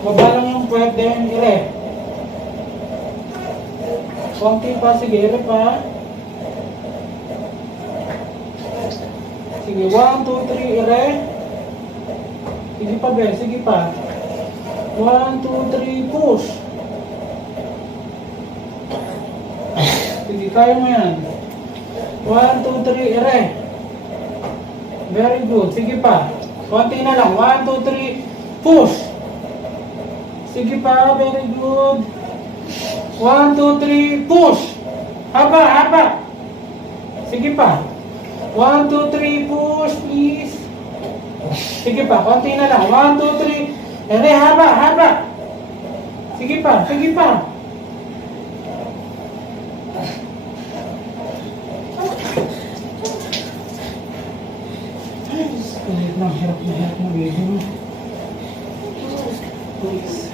Baba lang yung puwet din, ire. Konti pa, sige, ire pa. Sige, 1, 2, 3, ire. Sige pa, be, sige pa. 1, 2, 3, push. Sige, kaya mo yan. 1, 2, 3, ire. Very good, sige pa. Konti na lang, 1, 2, 3, push. Sige pa, very good. 1, 2, 3, push. Haba, haba. Sige pa. 1, 2, 3, push, please. Sige pa, konti na lang. 1, 2, 3. Ere, haba, haba. Sige pa, sige pa. Hirap na baby mo. Please.